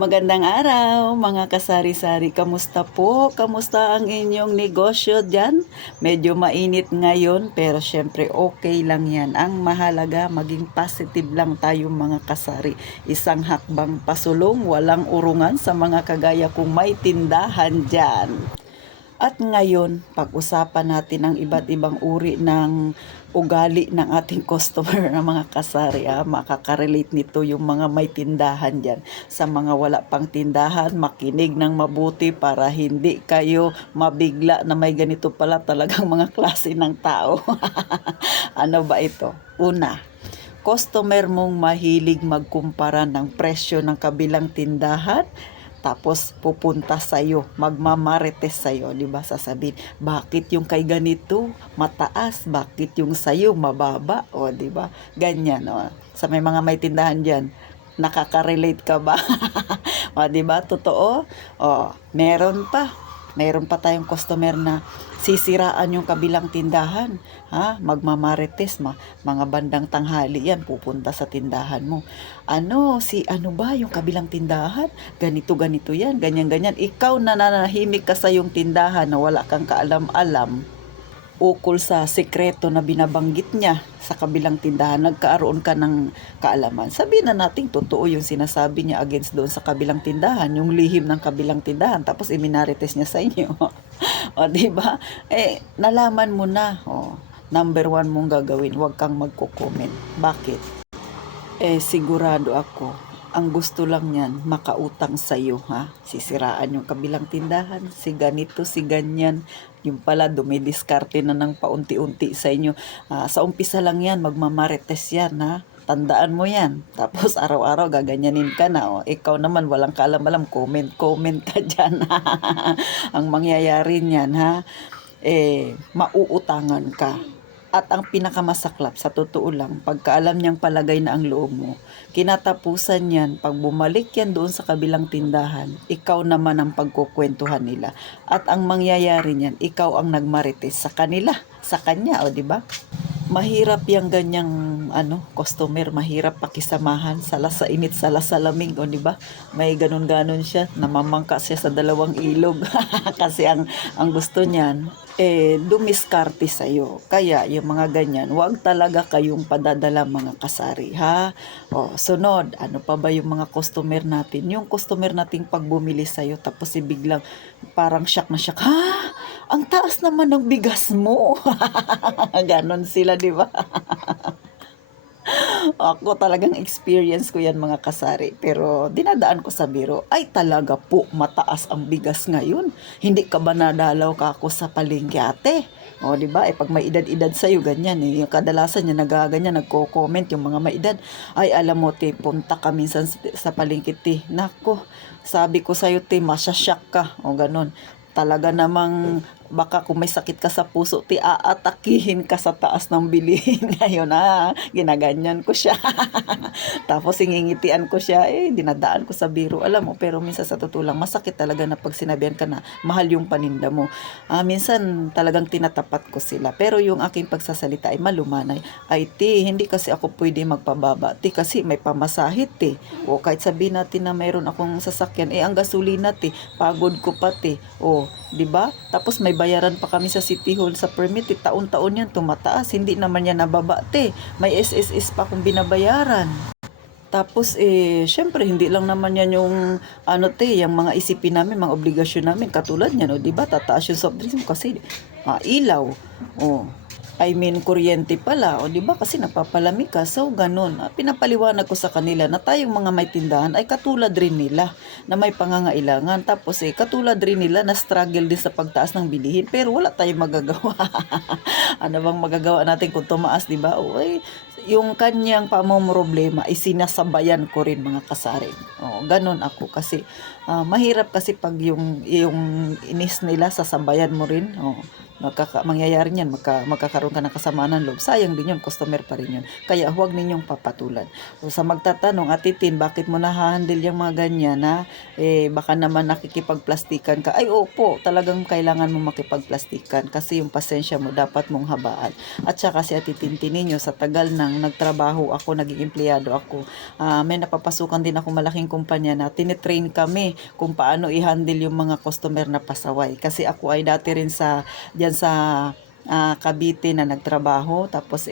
Magandang araw mga kasari-sari. Kamusta po? Kamusta ang inyong negosyo dyan? Medyo mainit ngayon pero syempre okay lang yan. Ang mahalaga maging positive lang tayo mga kasari. Isang hakbang pasulong, walang urungan sa mga kagaya kung may tindahan dyan. At ngayon, pag-usapan natin ang iba't ibang uri ng ugali ng ating customer na mga kasari. Makaka-relate nito yung mga may tindahan dyan. Sa mga wala pang tindahan, makinig ng mabuti para hindi kayo mabigla na may ganito pala talagang mga klase ng tao. Ano ba ito? Una, customer mong mahilig magkumpara ng presyo ng kabilang tindahan, tapos pupunta sa'yo, magmamarites sa'yo, di ba? Sasabihin, bakit yung kay ganito mataas, bakit yung sa'yo mababa, o di ba? Ganyan, o. Sa may tindahan diyan, nakaka-relate ka ba? O di ba? Totoo? O, meron pa tayong customer na sisiraan yung kabilang tindahan. Magmamarites, mga bandang tanghali yan, pupunta sa tindahan mo. Ano ba yung kabilang tindahan? Ganito yan, ganyan. Ikaw na nanahimik ka sa yung tindahan na wala kang kaalam-alam ukol sa sekreto na binabanggit niya sa kabilang tindahan, nagkaaroon ka ng kaalaman. Sabihin na natin totoo yung sinasabi niya against doon sa kabilang tindahan, yung lihim ng kabilang tindahan, tapos iminarites niya sa inyo. O, di ba? Nalaman mo na. Number 1 mong gagawin, huwag kang magko-comment. Bakit? Sigurado ako, ang gusto lang niyan, makautang sa'yo, Sisiraan yung kabilang tindahan, si ganito, si ganyan. Yung pala, dumidiskarte na ng paunti-unti sa inyo. Sa umpisa lang yan, magmamarites yan, Tandaan mo yan. Tapos araw-araw gaganyanin ka na. Ikaw naman walang kaalam-alam, comment ka dyan. Ang mangyayari niyan, mauutangan ka. At ang pinakamasaklap, sa totoo lang, pagkaalam niyang palagay na ang loob mo, kinatapusan yan, pag bumalik yan doon sa kabilang tindahan, ikaw naman ang pagkukwentuhan nila. At ang mangyayari niyan, ikaw ang nagmarites sa kanila, sa kanya, o di ba? Mahirap yung ganyang customer, mahirap pakisamahan, sala sa init, sala sa lamig, o di ba? May ganun-ganon siya, namamangka siya sa dalawang ilog kasi ang gusto niyan dumiskarte sa iyo. Kaya yung mga ganyan, wag talaga kayong padadala mga kasari, sunod, ano pa ba yung mga customer natin? Yung customer nating pag bumili sa iyo tapos biglang parang shock na shock, ang taas naman ng bigas mo. Ganon sila, di ba? Ako talagang experience ko yan mga kasari. Pero dinadaan ko sa biro, ay talaga po mataas ang bigas ngayon. Hindi ka ba nadalaw ka ako sa palengke ate? O di ba? Pag may edad-edad sa'yo, ganyan. Yung kadalasan niya nagaganyan, nagko-comment yung mga may edad. Ay alam mo te, punta ka minsan sa palengke te. Nako, sabi ko sa'yo te, masyasyak ka. O ganon. Talaga namang baka kung may sakit ka sa puso, aatakihin ka sa taas ng bilihin ngayon. Ginaganyan ko siya. Tapos ingingitian ko siya, dinadaan ko sa biro. Alam mo, pero minsan sa totoo lang, masakit talaga na pag sinabihan ka na mahal yung paninda mo. Minsan talagang tinatapat ko sila. Pero yung aking pagsasalita ay malumanay. Ay, hindi kasi ako pwede magpababa. Kasi may pamasahit, O kahit sabihin natin na mayroon akong sasakyan, ang gasolina, pagod ko pa, O, di ba? Tapos may bayaran pa kami sa City Hall sa permit, taon-taon yan tumataas, hindi naman yan nababa, may SSS pa akong binabayaran. Tapos syempre hindi lang naman yan yung yung mga isipin namin, mga obligasyon namin katulad niyan, di ba? Tataas yung soft drinks mo kasi ilaw. Kuryente pala, di ba? Kasi napapalamig ka. So, ganun. Pinapaliwanag ko sa kanila na tayong mga may tindahan ay katulad rin nila na may pangangailangan. Tapos, katulad rin nila na struggle din sa pagtaas ng bilihin. Pero wala tayong magagawa. Ano bang magagawa natin kung tumaas, di ba? Yung kanyang pamomroblema ay sinasabayan ko rin mga kasari. Ganun ako. Kasi, mahirap kasi pag yung inis nila sasabayan mo rin. mangyayari niyan, magkakaroon ka ng kasamaan ng loob. Sayang din yun, customer pa rin yun. Kaya huwag ninyong papatulan. So, sa magtatanong, Ate Tin, bakit mo na-handle yung mga ganyan, ha? Baka naman nakikipagplastikan ka. Ay, opo, talagang kailangan mo makipagplastikan kasi yung pasensya mo dapat mong habaan. At saka si Ate Tin, ninyo, sa tagal nang nagtrabaho ako, naging empleyado ako, may napapasukan din ako malaking kumpanya na tinitrain kami kung paano i-handle yung mga customer na pasaway. Kasi ako ay dati rin diyan sa Cavite na nagtrabaho, tapos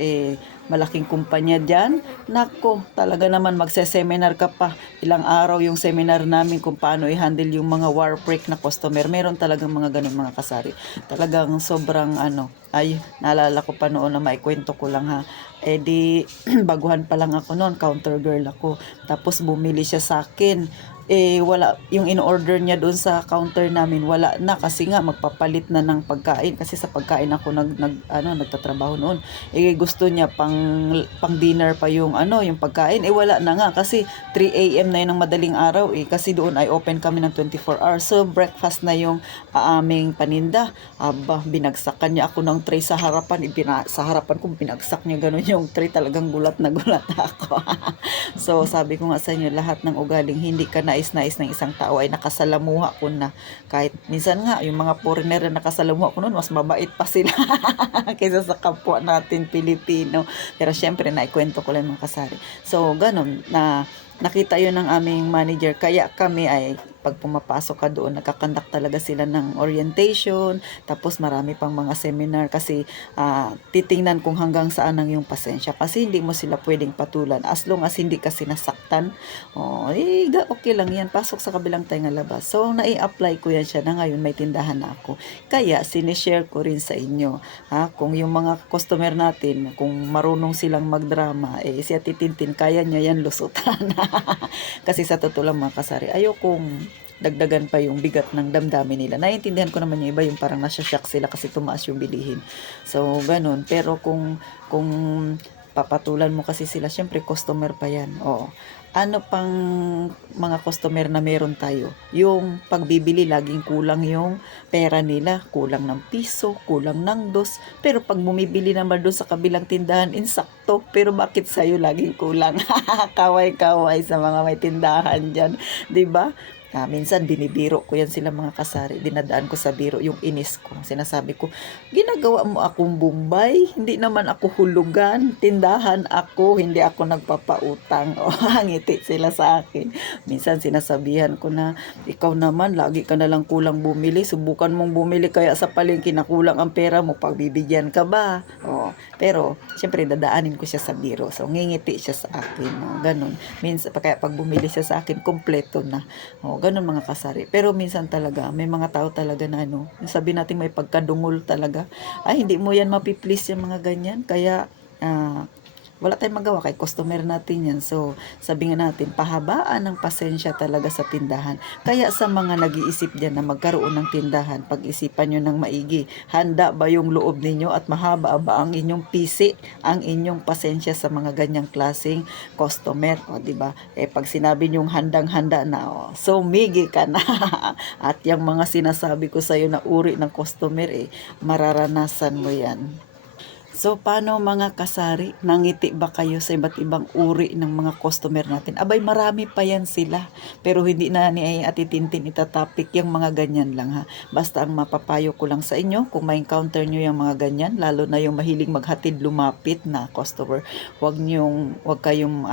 malaking kumpanya diyan. Nako, talaga naman magse-seminar ka pa. Ilang araw yung seminar namin kung paano i-handle yung mga war break na customer. Meron talagang mga ganun mga kasari. Talagang sobrang ay naalala ko pa noon na maikwento ko lang ha. Di baguhan pa lang ako noon, counter girl ako. Tapos bumili siya sa akin. Wala yung in-order niya doon sa counter namin, wala na kasi nga magpapalit na ng pagkain kasi sa pagkain ako nagtatrabaho noon. Gusto niya pang dinner pa yung yung pagkain, wala na nga kasi 3 AM na yun ng madaling araw kasi doon ay open kami ng 24 hours. So breakfast na yung aming paninda. Aba, binagsakan niya ako ng tray sa harapan, sa harapan ko binagsak niya ganun yung tray, talagang gulat na gulat ako. So sabi ko nga sa inyo, lahat ng ugaling hindi ka nais-nais ng isang tao ay nakasalamuha ko na. Kahit minsan nga yung mga foreigner na nakasalamuha ko noon, mas mabait pa sila kaysa sa kapwa natin Pilipino. Pero syempre naikwento ko lang mga kasari. So ganun na nakita yun ng aming manager, kaya kami ay pag pumapasok ka doon, nagkakandak talaga sila ng orientation, tapos marami pang mga seminar kasi titingnan kung hanggang saan ang yung pasensya, kasi hindi mo sila pwedeng patulan as long as hindi ka sinasaktan. Okay lang yan, pasok sa kabilang tayo labas. So nai-apply ko yan siya na ngayon may tindahan na ako, kaya sinishare ko rin sa inyo kung yung mga customer natin, kung marunong silang magdrama, si Ate Tintin kaya niya yan lusutan. Kasi sa totoo lang mga kasari, ayokong dagdagan pa yung bigat ng damdamin nila. Naiintindihan ko naman yung iba, yung parang nasya-shock sila kasi tumaas yung bilihin. So, ganun. Pero kung papatulan mo kasi sila, syempre customer pa yan. Ano pang mga customer na meron tayo? Yung pagbibili, laging kulang yung pera nila. Kulang ng piso, kulang ng dos. Pero pag bumibili naman doon sa kabilang tindahan, insakto. Pero bakit sa'yo laging kulang? Kaway-kaway sa mga may tindahan dyan. 'Di ba? Minsan binibiro ko yan sila mga kasari, dinadaan ko sa biro yung inis ko, sinasabi ko, ginagawa mo akong Bombay, hindi naman ako hulugan, tindahan ako, hindi ako nagpapautang. Ngiti sila sa akin. Minsan sinasabihan ko na, ikaw naman lagi ka nalang kulang bumili, subukan mong bumili kaya sa palengke na kulang ang pera mo, pagbibigyan ka ba? Pero syempre dadaanin ko siya sa biro, so ngingiti siya sa akin, ganun. Minsan kaya pag bumili siya sa akin, kompleto na. Ganun mga kasari. Pero minsan talaga, may mga tao talaga na sabi natin may pagkadungol talaga. Hindi mo yan mapiplease yung mga ganyan. Kaya, wala tayong magawa kay customer natin yan. So, sabi nga natin, pahabaan ng pasensya talaga sa tindahan. Kaya sa mga nag-iisip dyan na magkaroon ng tindahan, pag-isipan nyo ng maigi. Handa ba yung loob ninyo at mahaba ba ang inyong pisi, ang inyong pasensya sa mga ganyang klaseng customer? Diba? Pag sinabi nyong handang-handa na, so migi ka na. At yung mga sinasabi ko sa'yo na uri ng customer, mararanasan mo yan. So, paano mga kasari? Nangiti ba kayo sa iba't ibang uri ng mga customer natin? Abay, marami pa yan sila. Pero hindi na ni Ate Tintin itatapik yung mga ganyan lang ha. Basta ang mapapayo ko lang sa inyo, kung ma-encounter nyo yung mga ganyan, lalo na yung mahilig maghatid lumapit na customer, huwag kayong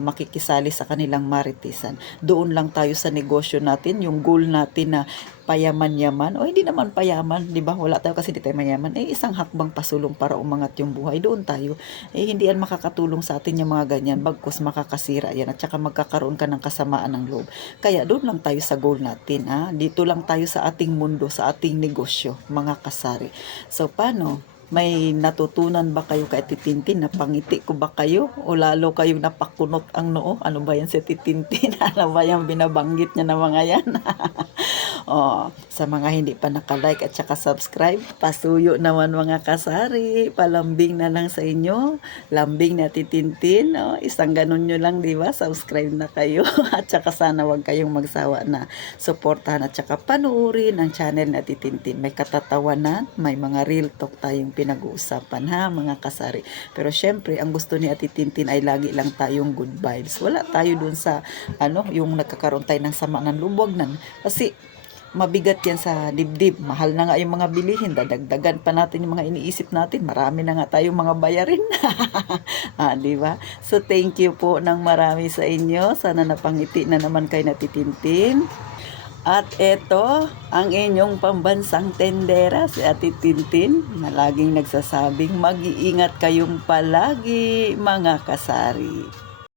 makikisali sa kanilang maritisan. Doon lang tayo sa negosyo natin, yung goal natin na payaman-yaman, hindi naman payaman, di ba? Wala tayo kasi di tayo mayaman. Isang hakbang pasulong para umangat yung buhay. Doon tayo. Hindi yan makakatulong sa atin yung mga ganyan. Bagkus makakasira yan at saka magkakaroon ka ng kasamaan ng loob. Kaya doon lang tayo sa goal natin. Dito lang tayo sa ating mundo, sa ating negosyo, mga kasari. So, paano? May natutunan ba kayo kay Titintin? Napangiti ko ba kayo? O lalo kayong napakunot ang noo? Ano ba yan si Titintin? Ano ba yung binabanggit niya na mga yan? Oh, sa mga hindi pa naka-like at saka subscribe, pasuyo naman mga kasari. Palambing na lang sa inyo. Lambing na titintin. Oh, isang ganun nyo lang, di ba? Subscribe na kayo. At saka sana wag kayong magsawa na suportahan at saka panuorin ang channel na titintin. May katatawanan, may mga real talk tayong pinag-uusapan ha mga kasari. Pero syempre, ang gusto ni Ate Tintin ay lagi lang tayong good vibes. Wala tayo dun sa yung nagkakaroon tayo ng sama ng lubog nan. Kasi mabigat yan sa dibdib. Mahal na nga yung mga bilihin. Dadagdagan pa natin yung mga iniisip natin. Marami na nga tayong mga bayarin. Di ba? So, thank you po ng marami sa inyo. Sana napangiti na naman kayo natitintin. At eto, ang inyong pambansang tendera, si Ate Tintin, na laging nagsasabing mag-iingat kayong palagi, mga kasari.